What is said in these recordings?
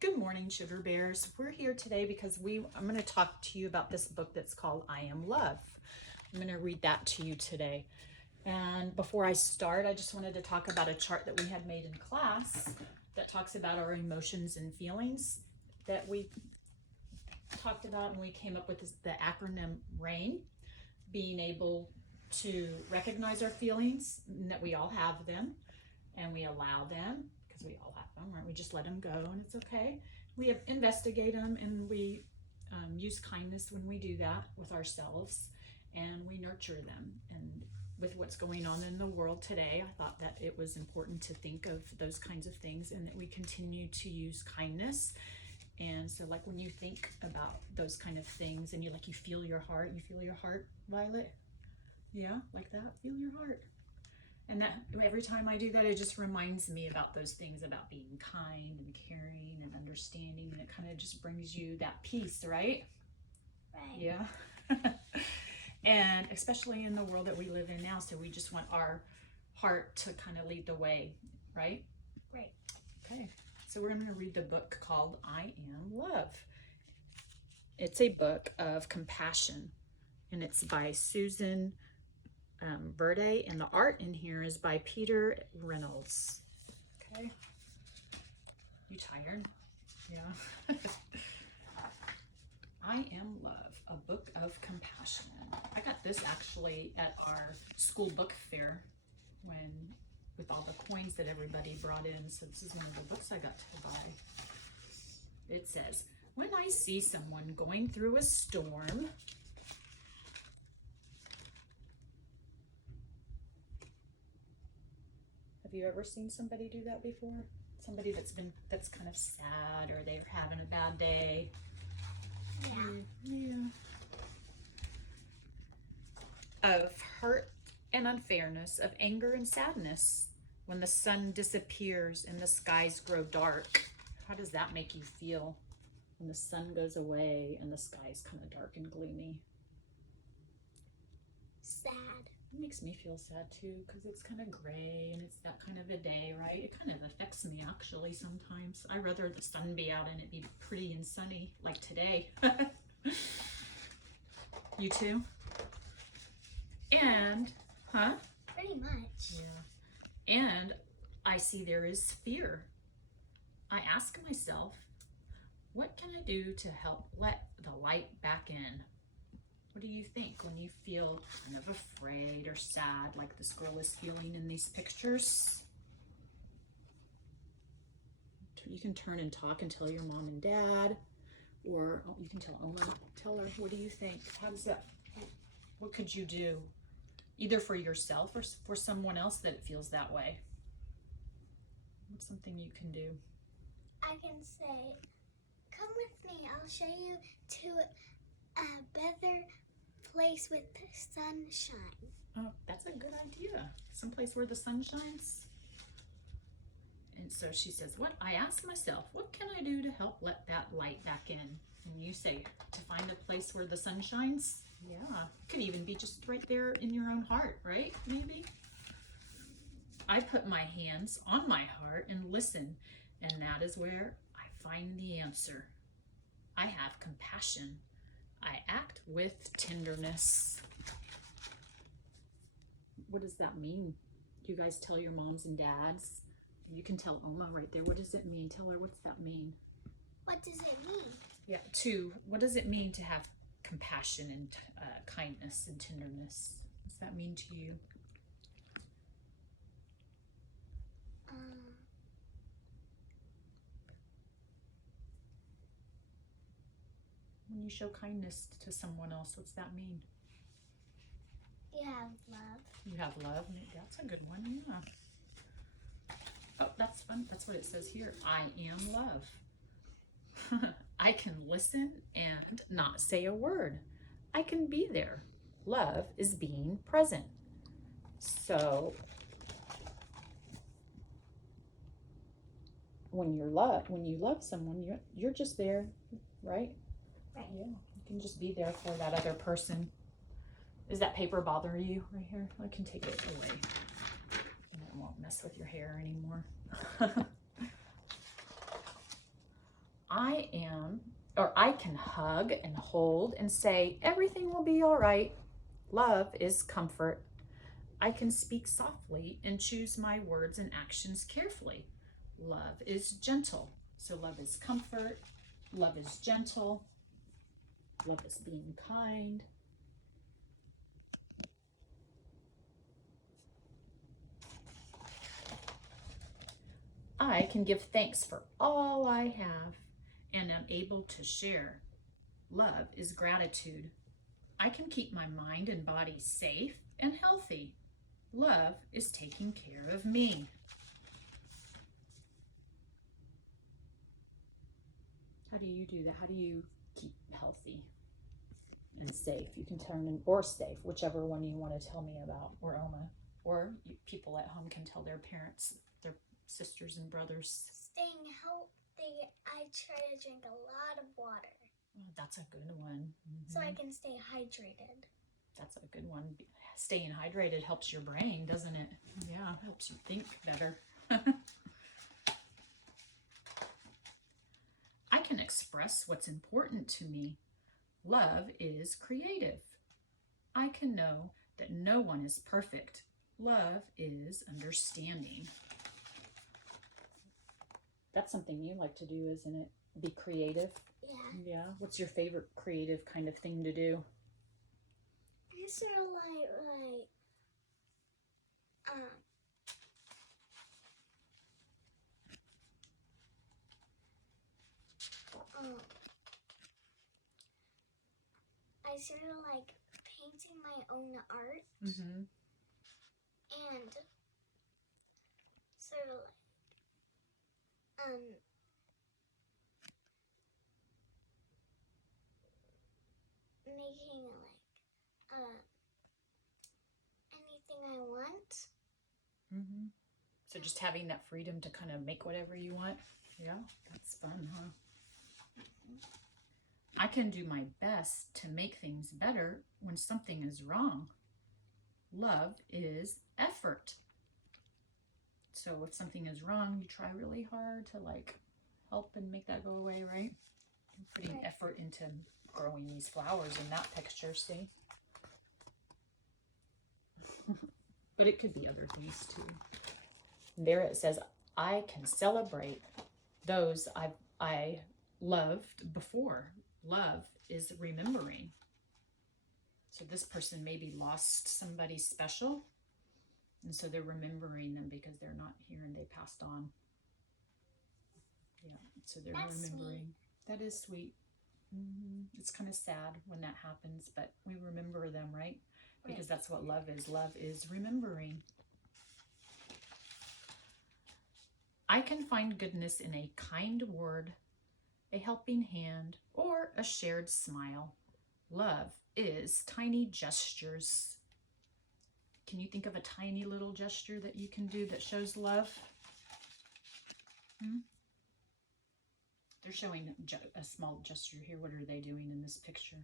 Good morning, Sugar Bears. We're here today because I'm going to talk to you about this book that's called I Am Love. I'm going to read that to you today. And before I start, I just wanted to talk about a chart that we had made in class that talks about our emotions and feelings that we talked about, and we came up with the acronym RAIN, being able to recognize our feelings and that we all have them, and we allow them because we all have them, right? We just let them go and it's okay. We investigate them, and we use kindness when we do that with ourselves, and we nurture them. And with what's going on in the world today, I thought that it was important to think of those kinds of things and that we continue to use kindness. And so, like, when you think about those kind of things and you feel your heart, Violet? Yeah, like that, feel your heart. And that every time I do that, it just reminds me about those things, about being kind and caring and understanding, and it kind of just brings you that peace, right? Right. Yeah. And especially in the world that we live in now, so we just want our heart to kind of lead the way, right? Right. Okay, so we're going to read the book called I Am Love. It's a book of compassion, and it's by Susan Verde, and the art in here is by Peter Reynolds. Okay. You tired? Yeah. I Am Love, a book of compassion. I got this actually at our school book fair with all the coins that everybody brought in. So this is one of the books I got to buy. It says, when I see someone going through a storm, have you ever seen somebody do that before? Somebody that's kind of sad, or they're having a bad day. Yeah. Of hurt and unfairness, of anger and sadness, when the sun disappears and the skies grow dark. How does that make you feel when the sun goes away and the sky's kind of dark and gloomy? Sad. It makes me feel sad too, because it's kind of gray and it's that kind of a day, right? It kind of affects me actually sometimes. I'd rather the sun be out and it be pretty and sunny like today. You too? And, huh? Pretty much. Yeah. And I see there is fear. I ask myself, what can I do to help let the light back in? What do you think when you feel kind of afraid or sad, like this girl is feeling in these pictures? You can turn and talk and tell your mom and dad, or you can tell Oma. Tell her, what do you think? How does that, what could you do? Either for yourself or for someone else that it feels that way. What's something you can do? I can say, come with me. I'll show you to a better place with sunshine. Oh, that's a good idea. Someplace where the sun shines. And so she says, I ask myself, what can I do to help let that light back in? And you say, to find a place where the sun shines? Yeah, it could even be just right there in your own heart, right? Maybe. I put my hands on my heart and listen, and that is where I find the answer. I have compassion. I act with tenderness. What does that mean? Do you guys tell your moms and dads? You can tell Oma right there. What does it mean? Tell her, what's that mean? What does it mean? Yeah, what does it mean to have compassion and kindness and tenderness? What does that mean to you? When you show kindness to someone else, what's that mean? You have love. You have love. That's a good one. Yeah. Oh, that's fun. That's what it says here. I am love. I can listen and not say a word. I can be there. Love is being present. So when you love someone, you're just there, right? Right. Yeah. You can just be there for that other person. Is that paper bothering you right here? I can take it away. And it won't mess with your hair anymore. I can hug and hold and say, everything will be all right. Love is comfort. I can speak softly and choose my words and actions carefully. Love is gentle. So love is comfort. Love is gentle. Love is being kind. I can give thanks for all I have and am able to share. Love is gratitude. I can keep my mind and body safe and healthy. Love is taking care of me. How do you do that? How do you keep healthy and safe? You can turn in, or safe, whichever one you want to tell me about, or Oma. Or people at home can tell their parents, their sisters and brothers. Staying healthy, I try to drink a lot of water. Oh, that's a good one. So I can stay hydrated. That's a good one. Staying hydrated helps your brain, doesn't it? Yeah, helps you think better. I can express what's important to me. Love is creative. I can know that no one is perfect. Love is understanding. That's something you like to do, isn't it? Be creative. Yeah. Yeah. What's your favorite creative kind of thing to do? I sort of like I sort of like painting my own art Mm-hmm. and sort of making anything I want. Mm-hmm. So just having that freedom to kind of make whatever you want. Yeah, that's fun, huh? I can do my best to make things better when something is wrong. Love is effort. So if something is wrong, you try really hard to like help and make that go away, right? Putting effort into growing these flowers in that picture, see? But it could be other things too. There it says, I can celebrate those I loved before. Love is remembering. So this person maybe lost somebody special, and so they're remembering them because they're not here and they passed on. Yeah, so they're remembering. Sweet. That is sweet. Mm-hmm. It's kind of sad when that happens, but we remember them, right? Because that's what love is. Love is remembering. I can find goodness in a kind word, a helping hand, or a shared smile. Love is tiny gestures. Can you think of a tiny little gesture that you can do that shows love? They're showing a small gesture here. What are they doing in this picture?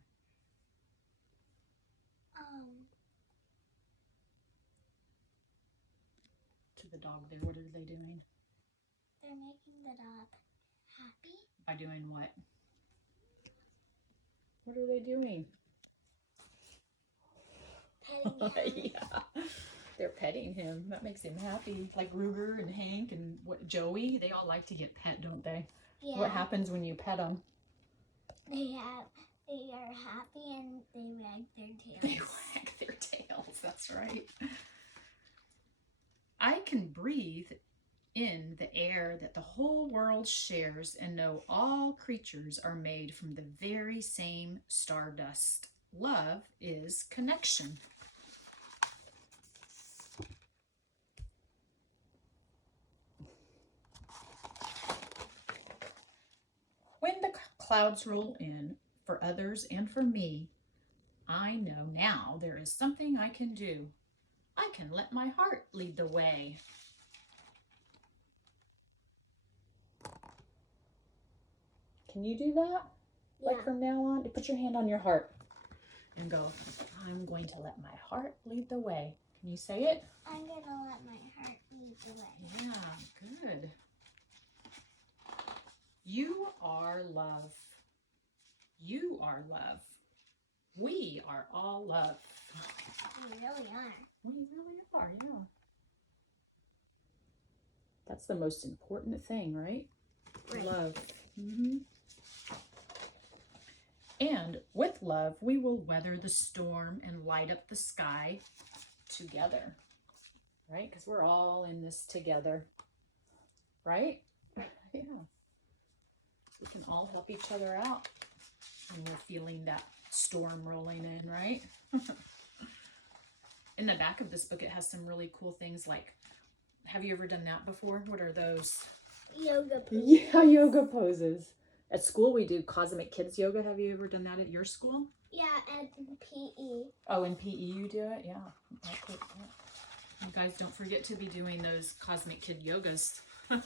To the dog there, what are they doing? They're making the dog happy. By doing what? What are they doing? Petting him. Yeah, they're petting him. That makes him happy. Like Ruger and Hank and Joey, they all like to get pet, don't they? Yeah. What happens when you pet them? They are happy and they wag their tails. They wag their tails, that's right. I can breathe in the air that the whole world shares and know all creatures are made from the very same stardust. Love is connection. When the clouds roll in for others and for me, I know now there is something I can do. I can let my heart lead the way. Can you do that? Yeah. Like from now on, put your hand on your heart and go, I'm going to let my heart lead the way. Can you say it? I'm going to let my heart lead the way. Yeah, good. You are love. You are love. We are all love. We really are. We really are, yeah. That's the most important thing, right? Right. Love. And with love, we will weather the storm and light up the sky together, right? Because we're all in this together, right? Yeah. We can all help each other out when we're feeling that storm rolling in, right? In the back of this book, it has some really cool things like, have you ever done that before? What are those? Yoga poses. Yeah, yoga poses. At school, we do Cosmic Kids Yoga. Have you ever done that at your school? Yeah, and PE. Oh, in PE you do it? Yeah. Okay. You guys don't forget to be doing those Cosmic Kid Yogas. I'm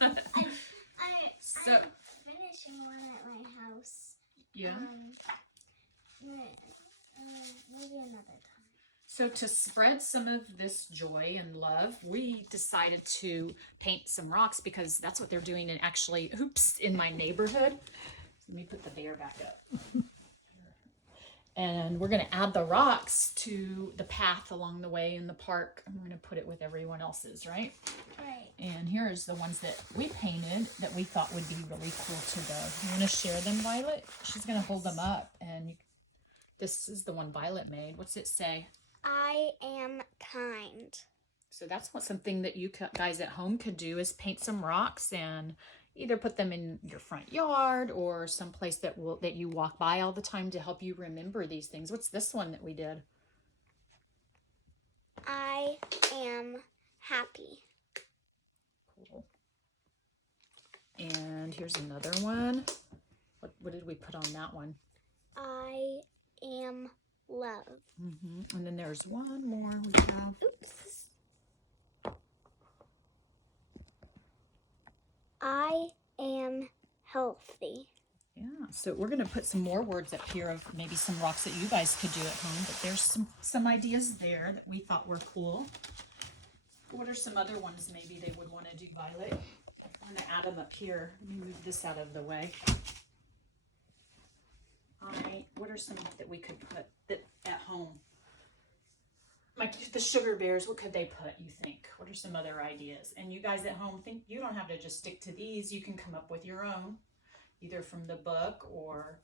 So, finishing one at my house. yeah. Maybe another time. So to spread some of this joy and love, we decided to paint some rocks because that's what they're doing in my neighborhood. Let me put the bear back up. And we're going to add the rocks to the path along the way in the park. And we're going to put it with everyone else's, right? Right. And here's the ones that we painted that we thought would be really cool to go. You want to share them, Violet? She's going to hold them up. And this is the one Violet made. What's it say? I am kind. So that's something that you guys at home could do is paint some rocks and either put them in your front yard or someplace that you walk by all the time to help you remember these things. What's this one that we did? I am happy. Cool. And here's another one. What did we put on that one? I am love. And then there's one more we have. Oops. I am healthy. Yeah, so we're going to put some more words up here of maybe some rocks that you guys could do at home, but there's some ideas there that we thought were cool. What are some other ones maybe they would want to do, Violet? I'm going to add them up here. Let me move this out of the way. All right, what are some that we could put at home? Like the sugar bears, what could they put, you think? What are some other ideas? And you guys at home, think you don't have to just stick to these. You can come up with your own, either from the book or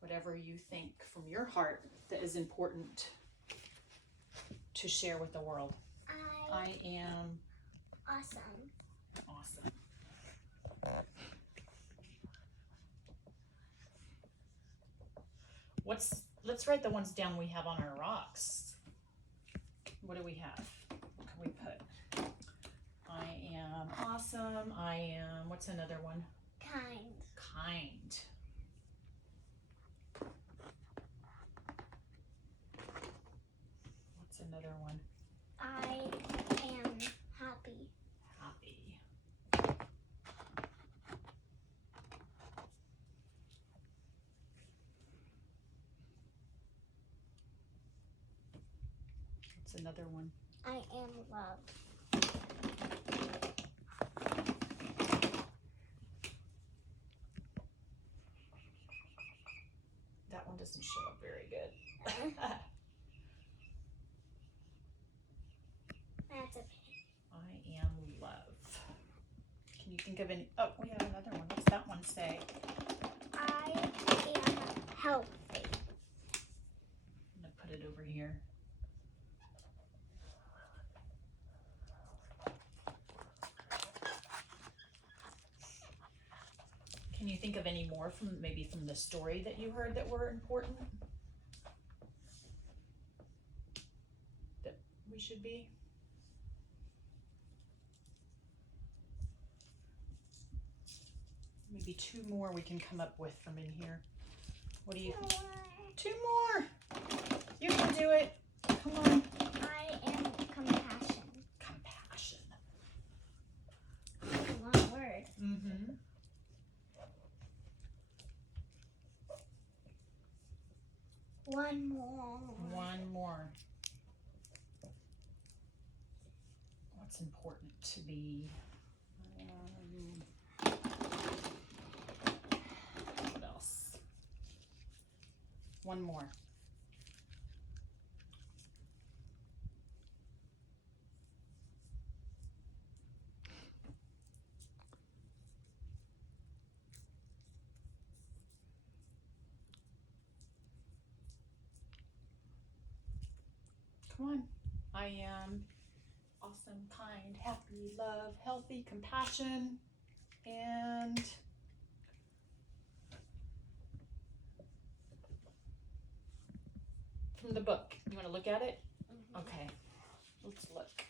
whatever you think from your heart that is important to share with the world. I am awesome. Awesome. Let's write the ones down we have on our rocks. What do we have? What can we put? I am awesome. I am, what's another one? Kind. Kind. What's another one? I am happy. Happy. What's another one? I am love. That one doesn't show up very good. That's okay. I am love. Can you think of any? Oh, we have another one. What's that one say? I am healthy. I'm going to put it over here. Can you think of any more from the story that you heard that were important? That we should be? Maybe two more we can come up with from in here. What do you think? Two more. You can do it. Come on. I am compassion. Compassion. That's a long word. Mm-hmm. One more. One more. What's important to be? One more. Come on. I am awesome, kind, happy, love, healthy, compassion, and from the book. You want to look at it? Mhm. Okay, let's look.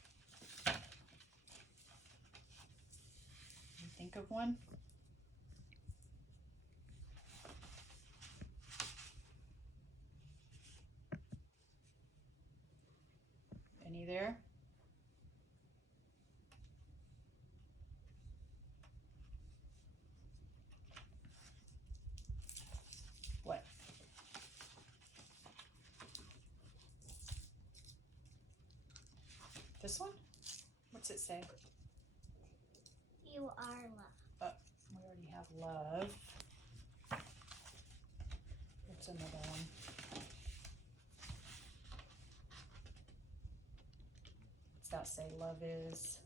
You think of one? Any there? What? This one? What's it say? You are love. We already have love. What's another one? What's that say? Love is,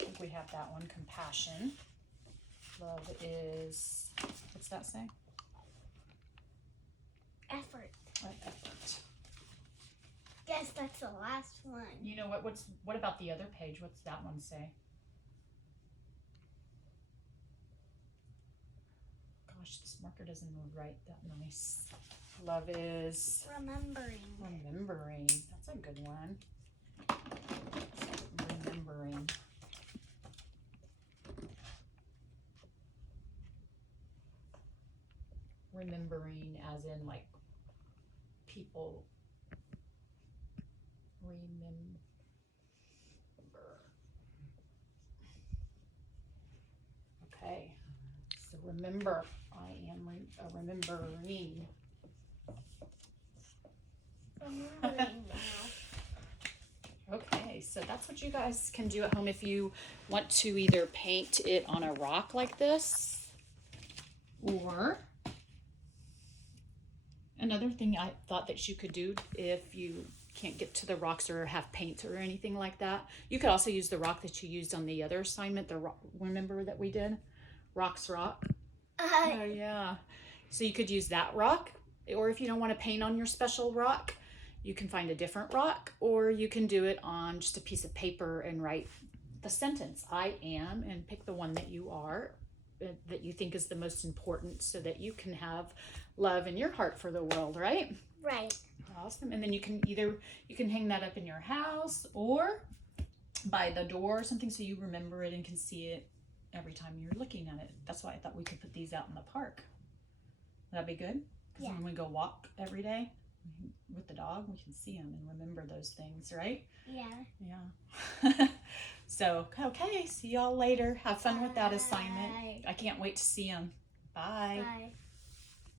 I think we have that one. Compassion. Love is, what's that say? Effort. Effort. Yes, that's the last one. You know what about the other page? What's that one say? Gosh, this marker doesn't write that nice. Love is Remembering. remembering. That's a good one. Remembering. Remembering as in like people remember. Okay, so remember, I am remembering. Remembering now. Okay, so that's what you guys can do at home if you want to either paint it on a rock like this, or another thing I thought that you could do if you can't get to the rocks or have paint or anything like that, you could also use the rock that you used on the other assignment, the rock, remember that we did? Rocks Rock. Oh yeah. So you could use that rock, or if you don't want to paint on your special rock, you can find a different rock, or you can do it on just a piece of paper and write the sentence, I am, and pick the one that you are, that you think is the most important, so that you can have love in your heart for the world, right? Right. Awesome. And then you can hang that up in your house or by the door or something, so you remember it and can see it every time you're looking at it. That's why I thought we could put these out in the park. That'd be good? Because Yeah. when we go walk every day with the dog, we can see them and remember those things, right? Yeah. Yeah. So, okay, see y'all later. Have fun with that assignment. Bye. I can't wait to see them. Bye. Bye.